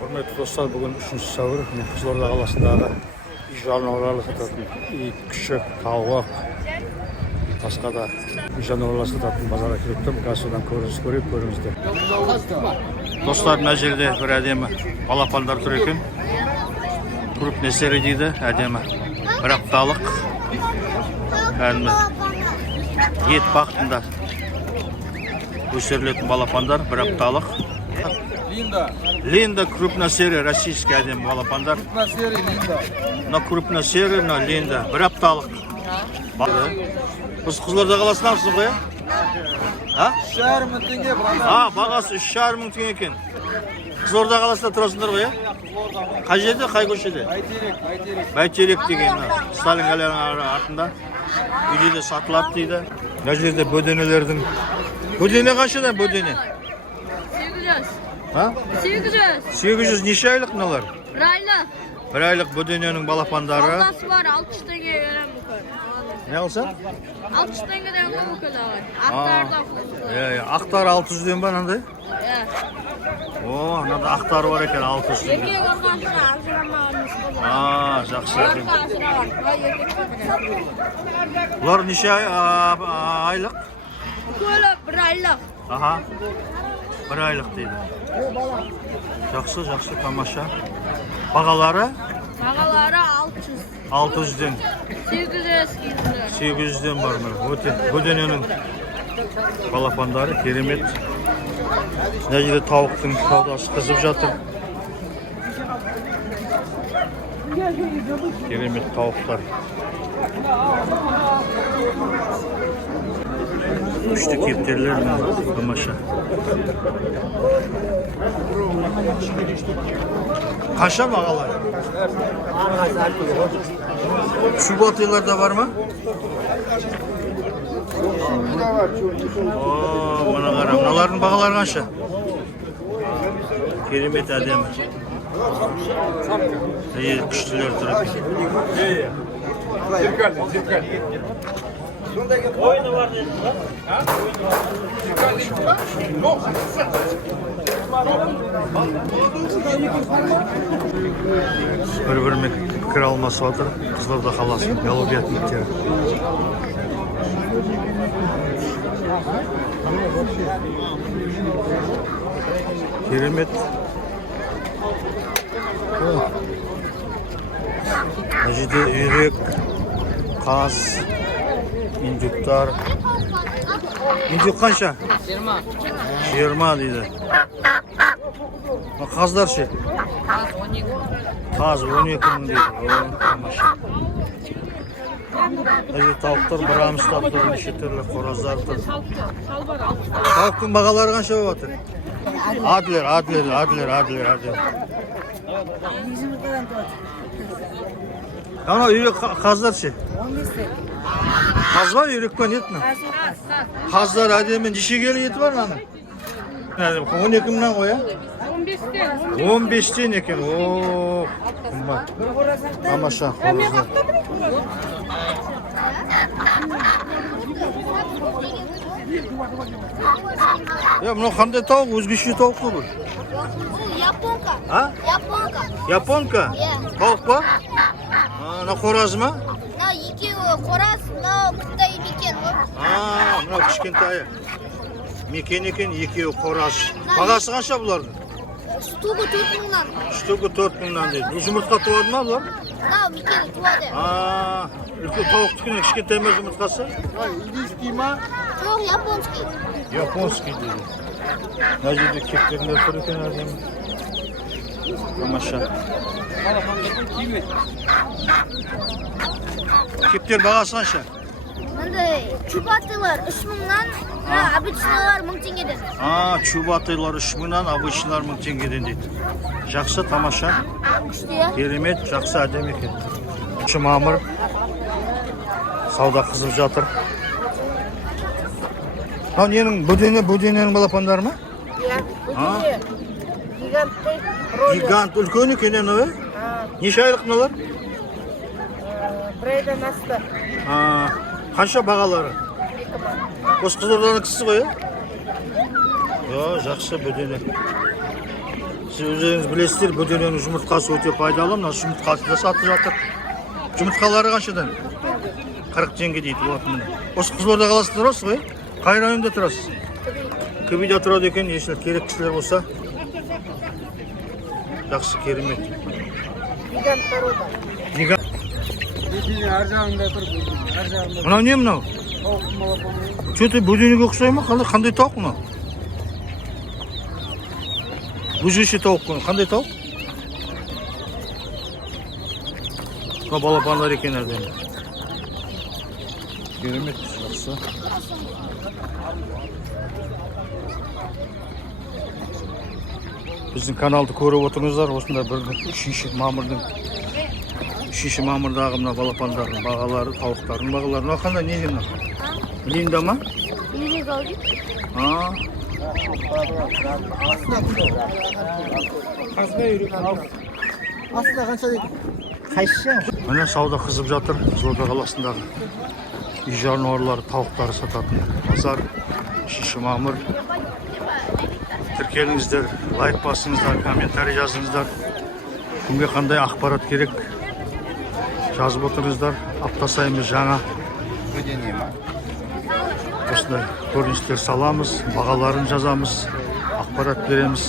Hürmetli dostlar, bugün 3. sahur. Kızılorda қаласындағы үй жануарлары сататын ит, күшік, тауық, басқа да үй жануарлары сататын базарға келіп тұрмын. Қазір содан көріңіздер. Достар, мына жерде бір әдемі балапандар тұр екен. Крупный серый дейді, әдемі. Бір апталық. Ет бақытында өсірілетін балапандар, бір апталық. Линда крупносерия, российский әдемі балапандар. Крупносерия Линда. На крупносерия, на Линда. Бір апталық. Біз Қызылорда қаласынансыз ғой? 3,5 мың теңге бағасы. Бағасы 3,5 мың теңге екен. Қызылорда қаласында тұрасыңдар ғой? Қай жерде, қай көшеде? Бәйтерек деген. Сталин галереяның артында. Үйде де сатылады дейді. Мына жерде бөденелердің. Бөдене қаншадан бөдене? 800. 800 неше айлық мыналар? Bir aylık. Bir айлық бөдененің балапандары. Aldası var 600 tenge veren bu kadar. Ne alsan? 600 tengeden bu kadar var. Aktarda falan. Ақтар 600 ден ба мынандай? Evet. Мынада ақтары бар екен 600 ден. Erkek arkadaşlar ajıramağımız. Жақсы екен. Ajıramağımız. Бұлар неше айлық? Böyle bir aylık. Bir айлық дейді. Жақсы, тамаша. Бағалары? Бағалары 600. 600 ден. 800 ден бар мына. Бөдененің балапандары керемет. Мына жерде тауықтың саудасы қызып жатыр. Керемет тауықтар. Күшті кептерлер тамаша. Қанша бағалар? Шубатыйлар да бар ма? Мына қара, мыналардың бағалары қанша? Керемет әдемі. Күштілер тұр. Oyunu var dedin lan. Bir-birine fikir alması vardır. Қызылорда қаласы, Голубят иттері. Керемет. Мына жерде үйрек, қаз, индюктар. Индюк қанша? 20 дейді. Қаздар ше? Қаз 12 мың дейді. Әже тауықтар бұрамы ұстап тұр, неше түрлі қораздар тұр. Тауықтың бағалары қанша болып жатыр? Адлер. Ана үйрек қаздар ше? 15. Қаз ба, үйрек па, нет мына? Қаздар әдемі, неше келі еті бар мына? 12 мыңнан қоя? 15-тен екен. Қымбат. Тамаша қораздар. Мынау қандай тауық? Өзгеше тауық қой бұл? Японка? Тауық па? Мынау қораз ма? Мынау екеуі қораз, мынау қытай мекен. Мынау кішкентайы. Мекен екен, екеуі қораз. Бағасы қанша бұлардың? Штугы 4 мыңнан. Штугы 4 мыңнан дейді. Жұмыртқа туады ма бұлар? Мынау мекені туады. Үлкен тауықтікіне кішкентай ма жұмыртқасы? Индийский ма? Жоқ, японский. Японский дейді. Мына жерде кептерлер тұр екен әдемі. Тамаша. Кептер бағасы қанша? Мындай чубатылар 3 мыңнан, обычныйлар 1000 теңгеден. Чубатыйлар 3 мыңнан, обычнылар 1000 теңгеден дейді. Жақсы, тамаша. Керемет, жақсы әдемі екен. Мамыр. Сауда қызып жатыр. Ненің бөдененің балапандары ма? Гигант үлкен екен мынау? Неше айлық мыналар? Bir aydan aslı. Қанша бағалары? Осы Қызылорданың кісісі ғой, жақсы бөдене. өздеріңіз білесіздер, бөдененің жұмыртқасы өте пайдалы. Мына жұмыртқасы да сатылып жатыр. Жұмыртқалары қаншадан? 40 теңге дейді. Осы Қызылорда қаласында тұрасыз ғой? Қай районда тұрасыз? Көбейде тұрады екен, ешілер керек кісілер болса. Жақсы, керемет. Гигант порода. Гигант. Ар жағында тұр. Ар жағында. Мынау не мынау? Тауық молоко. Что-то бөденеге ұқсай ма? Қандай тауық мынау? Өзгеше тауық қой. Қандай тауық? Мына балапандар екен әрден. Керемет, жақсы. Біздің каналды көріп отырыңыздар. Осында бір 3 мамырдағы мына балапандардың бағалары, тауықтардың бағалары. Мына қандай не мына? Линда ма? Линда. Астына қанша дейді? Қайшы? Міне сауда қызып жатыр. Қызылорда қаласындағы үй жануарлары, тауықтары сататын базар. 3 мамыр. Тіркеліңіздер, лайк басыңыздар, комментарий жазыңыздар. Кімге қандай ақпарат керек жазып отырыңыздар. Апта сайын жаңа осындай көріністер саламыз, бағаларын жазамыз, ақпарат береміз.